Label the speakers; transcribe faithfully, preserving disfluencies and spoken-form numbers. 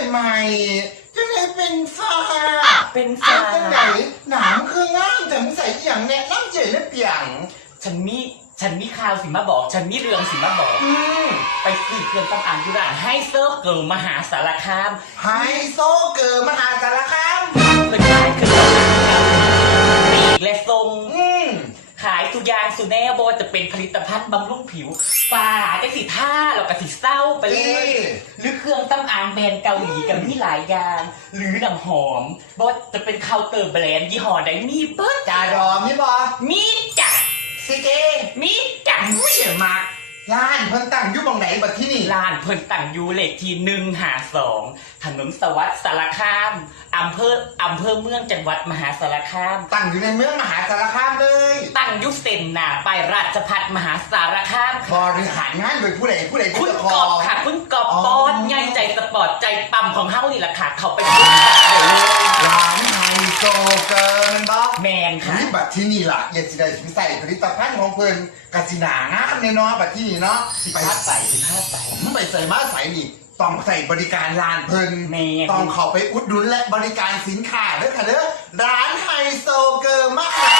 Speaker 1: ใหม่จะได้เป็นฟ้า
Speaker 2: เป็น
Speaker 1: ฟ้า
Speaker 2: ฟ้า
Speaker 1: จังไหนหนามคือง่ามแต่มึงใส่อย่างแน่น้ำเจ๋อเล็บเปียง
Speaker 2: ฉันมีฉันมีข่าวสิมาบอกฉันมีเรื่องสิมาบอก
Speaker 1: อืม
Speaker 2: ไปซื้อเครื่องสำอางที่ร้านไฮเซอร์เกิร์ลมหาสารคาม
Speaker 1: ไฮโซเกิร์ลมหาสารคาม
Speaker 2: เพิ่นขายเครื่องสำอางกับปีกและทรง
Speaker 1: อืม
Speaker 2: ขายสุยางสุแน่บจะเป็นผลิตภัณฑ์บำรุงผิวฝ่าจังสีท่าแล้วก็สีเศร้าไปเลยหรือเครื่องสำอางแบรนด์เกาหลีกับมีหลายอย่าง หรือน้ำหอมบจะเป็นเคาน์เตอร์แบรนด์ยี่ห้อใดมีเบิร์ด
Speaker 1: จ่าดอมนี่บอ
Speaker 2: มีจัด
Speaker 1: ซีเจ
Speaker 2: มีจัด
Speaker 1: อุ้ยเยอะมากร้านเพิ่นตั้งอยู่บังไหนบัดที่นี่
Speaker 2: ร้านเพิ่นตั้งอยู่เลขที่หนึ่งหาสองถนนสวัสดิ์สารคามอำเภออำเภอเมืองจังหวัดมหาสารคาม
Speaker 1: ตั้งอยู่ในเมืองมหาสารคามเลย
Speaker 2: ตั้งยุเซนหนาไปราชพัฒมหาสารคาม
Speaker 1: บ
Speaker 2: ค่ะ
Speaker 1: ริหารงานโดยผู้ใดผู้ใด
Speaker 2: คุณ
Speaker 1: เจ้าก ข
Speaker 2: อ
Speaker 1: อบ ง
Speaker 2: ค่ะคุณกอบ
Speaker 1: อ๋อ
Speaker 2: ปอนใหญ่ใจสปอร์ตใจปั๊มของเฮานี่แหละค่ะเขาไปคุยกันเลย
Speaker 1: ร้านไฮโซเกิร์ลมันบอก
Speaker 2: แมนค่ะ
Speaker 1: นี่บัดที่นี่ล่ะอยากสิได้สิใส่ผลิตภัณฑ์ของเพิ่นกะสิหนางามแน่นอนบัดที่นี่เนาะ
Speaker 2: สิ
Speaker 1: ไป
Speaker 2: พาใส่สิพาใส่
Speaker 1: ผมไปใส่มาใส่นี่ต้องใส่บริการร้านเพิ่น
Speaker 2: แม่น
Speaker 1: ต้องเข้าไปอุดหนุนและบริการสินค้าเด้อค่ะเด้อร้านไฮโซเกิร์ลมหา